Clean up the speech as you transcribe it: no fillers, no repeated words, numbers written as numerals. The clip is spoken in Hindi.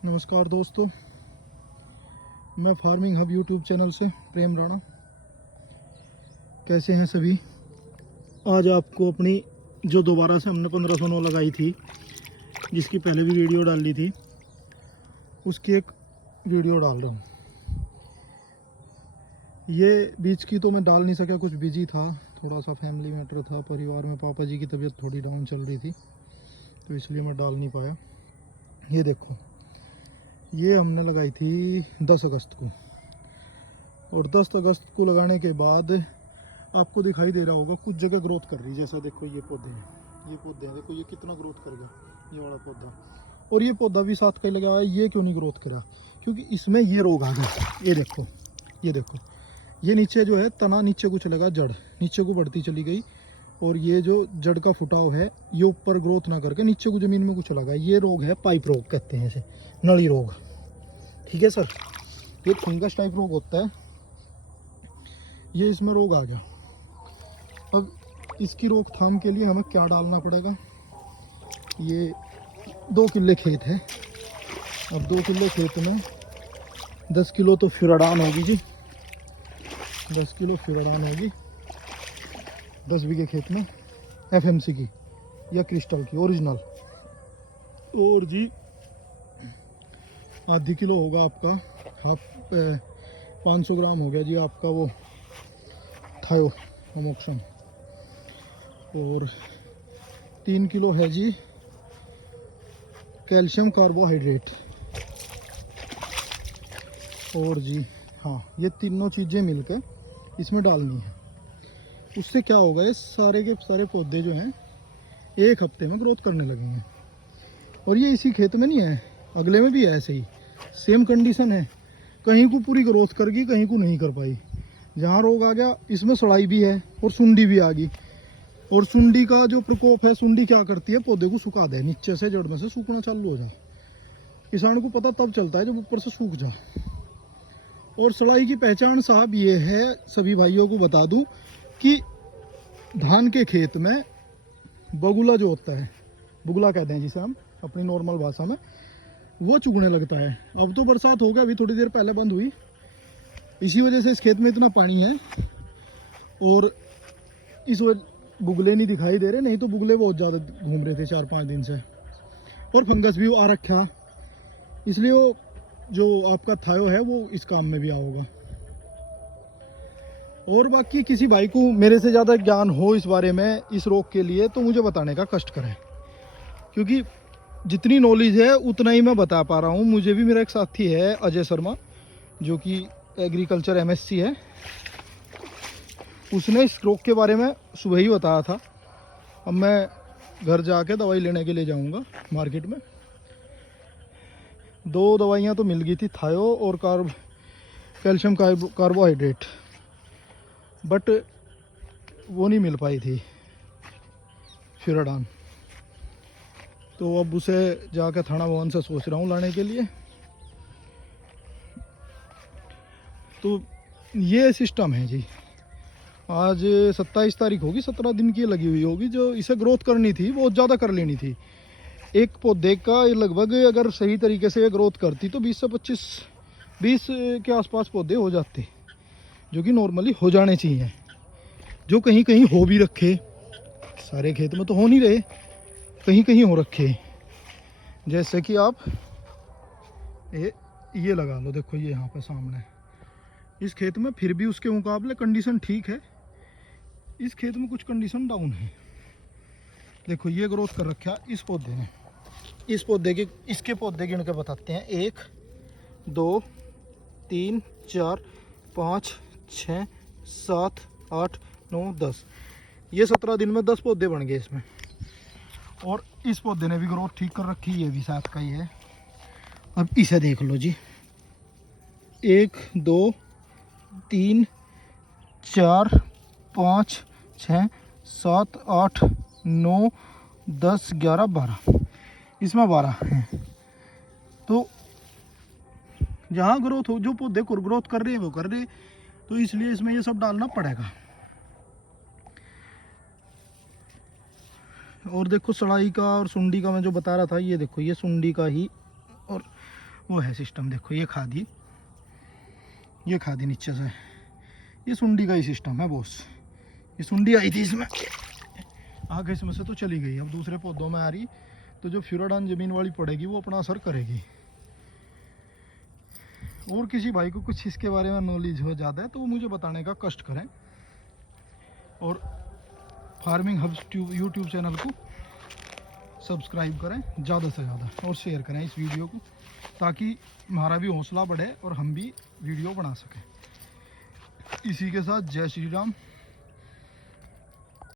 नमस्कार दोस्तों, मैं फार्मिंग हब यूट्यूब चैनल से प्रेम राणा। कैसे हैं सभी। आज आपको अपनी जो दोबारा से हमने 1509 लगाई थी, जिसकी पहले भी वीडियो डाल ली थी, उसकी एक वीडियो डाल रहा हूँ। ये बीच की तो मैं डाल नहीं सका, कुछ बिजी था, थोड़ा सा फैमिली मैटर था, परिवार में पापा जी की तबीयत थोड़ी डाउन चल रही थी, तो इसलिए मैं डाल नहीं पाया। ये देखो, ये हमने लगाई थी 10 अगस्त को, और 10 अगस्त को लगाने के बाद आपको दिखाई दे रहा होगा कुछ जगह ग्रोथ कर रही है। जैसा देखो ये पौधे हैं, देखो ये कितना ग्रोथ कर गया, ये वाला पौधा। और ये पौधा भी साथ का ही लगा हुआ है। ये क्यों नहीं ग्रोथ करा? क्योंकि इसमें ये रोग आ गया। ये देखो, ये नीचे जो है तना नीचे को चलेगा, जड़ नीचे को बढ़ती चली गई, और ये जो जड़ का फुटाव है ये ऊपर ग्रोथ ना करके नीचे को ज़मीन में कुछ लगा। ये रोग है पाइप रोग, कहते हैं इसे, नली रोग। ठीक है सर, ये फंगस टाइप रोग होता है, ये इसमें रोग आ गया। अब इसकी रोकथाम के लिए हमें क्या डालना पड़ेगा? ये 2 किल्ले खेत है। अब 2 किल्ले खेत में 10 किलो तो फ्यूराडान होगी जी, 10 किलो फ्यूराडान होगी 10 बीघे खेत में, एफएमसी की या क्रिस्टल की ओरिजिनल। और जी आधी किलो होगा आपका, हाफ 500 ग्राम हो गया जी आपका वो थायो अमोक्सन। और 3 किलो है जी कैल्शियम कार्बोहाइड्रेट। और जी हाँ, ये तीनों चीज़ें मिलकर इसमें डालनी है। उससे क्या होगा, ये सारे के सारे पौधे जो हैं 1 हफ्ते में ग्रोथ करने लगेंगे। और ये इसी खेत में नहीं है, अगले में भी है ऐसे ही, सेम कंडीशन है। कहीं को पूरी ग्रोथ कर गई, कहीं को नहीं कर पाई। जहाँ रोग आ गया इसमें सड़ाई भी है और सुंडी भी आ गई। और सुंडी का जो प्रकोप है, सुंडी क्या करती है, पौधे को सुखा दे, नीचे से जड़ में से सूखना चालू हो जाए। किसान को पता तब चलता है जब ऊपर से सूख जाए। और सड़ाई की पहचान साहब ये है, सभी भाइयों को बता दूं कि धान के खेत में बगुला जो होता है, बुगला कहते हैं जिसे हम अपनी नॉर्मल भाषा में, वो चुगने लगता है। अब तो बरसात हो गया, अभी थोड़ी देर पहले बंद हुई, इसी वजह से इस खेत में इतना पानी है और इस वजह बुगले नहीं दिखाई दे रहे, नहीं तो बुगले बहुत ज़्यादा घूम रहे थे 4-5 दिन से। और फंगस भी आ रखा, इसलिए वो जो आपका थायो है वो इस काम में भी आओगा। और बाकी किसी भाई को मेरे से ज़्यादा ज्ञान हो इस बारे में, इस रोग के लिए, तो मुझे बताने का कष्ट करें, क्योंकि जितनी नॉलेज है उतना ही मैं बता पा रहा हूँ। मुझे भी, मेरा एक साथी है अजय शर्मा, जो कि एग्रीकल्चर एमएससी है, उसने इस रोग के बारे में सुबह ही बताया था। अब मैं घर जाके दवाई लेने के लिए जाऊंगा मार्केट में। 2 दवाइयाँ तो मिल गई थी, थायो और कैल्शियम कार्बोहाइड्रेट, बट वो नहीं मिल पाई थी फ्यूराडान। तो अब उसे जाकर थाना भवन से सोच रहा हूँ लाने के लिए। तो ये सिस्टम है जी। आज 27 तारीख होगी, 17 दिन की लगी हुई होगी। जो इसे ग्रोथ करनी थी बहुत ज़्यादा कर लेनी थी। एक पौधे का लगभग अगर सही तरीके से ग्रोथ करती तो 20 से 20 के आसपास पौधे हो जाते, जो कि नॉर्मली हो जाने चाहिए, जो कहीं कहीं हो भी रखे। सारे खेत में तो हो नहीं रहे, कहीं कहीं हो रखे। जैसे कि आप ये लगा लो, देखो ये यहाँ पे सामने इस खेत में फिर भी उसके मुकाबले कंडीशन ठीक है, इस खेत में कुछ कंडीशन डाउन है। देखो ये ग्रोथ कर रखा इस पौधे ने। इस पौधे के, इसके पौधे गिन के बताते हैं, 1 2 3 4 5 6 7 8 9 10। ये 17 दिन में 10 पौधे बन गए इसमें। और इस पौधे ने भी ग्रोथ ठीक कर रखी, ये भी साथ का ही है। अब इसे देख लो जी, 1 2 3 4 5 6 7 8 9 10 11 12, इसमें 12 हैं। तो जहाँ ग्रोथ हो, जो पौधे को ग्रोथ कर रहे हैं वो कर रहे, तो इसलिए इसमें ये सब डालना पड़ेगा। और देखो सड़ाई का और सुंडी का मैं जो बता रहा था, ये देखो ये सुंडी का ही और वो है सिस्टम। देखो ये खादी नीचे से, ये सुंडी का ही सिस्टम है बॉस। ये सुंडी आई थी इसमें, आगे इसमें से तो चली गई, अब दूसरे पौधों में आ रही, तो जो फ्यूराडान ज़मीन वाली पड़ेगी वो अपना असर करेगी। और किसी भाई को कुछ इसके बारे में नॉलेज हो ज़्यादा है तो वो मुझे बताने का कष्ट करें, और फार्मिंग हब्स यूट्यूब चैनल को सब्सक्राइब करें ज़्यादा से ज़्यादा, और शेयर करें इस वीडियो को, ताकि हमारा भी हौसला बढ़े और हम भी वीडियो बना सकें। इसी के साथ जय श्री राम।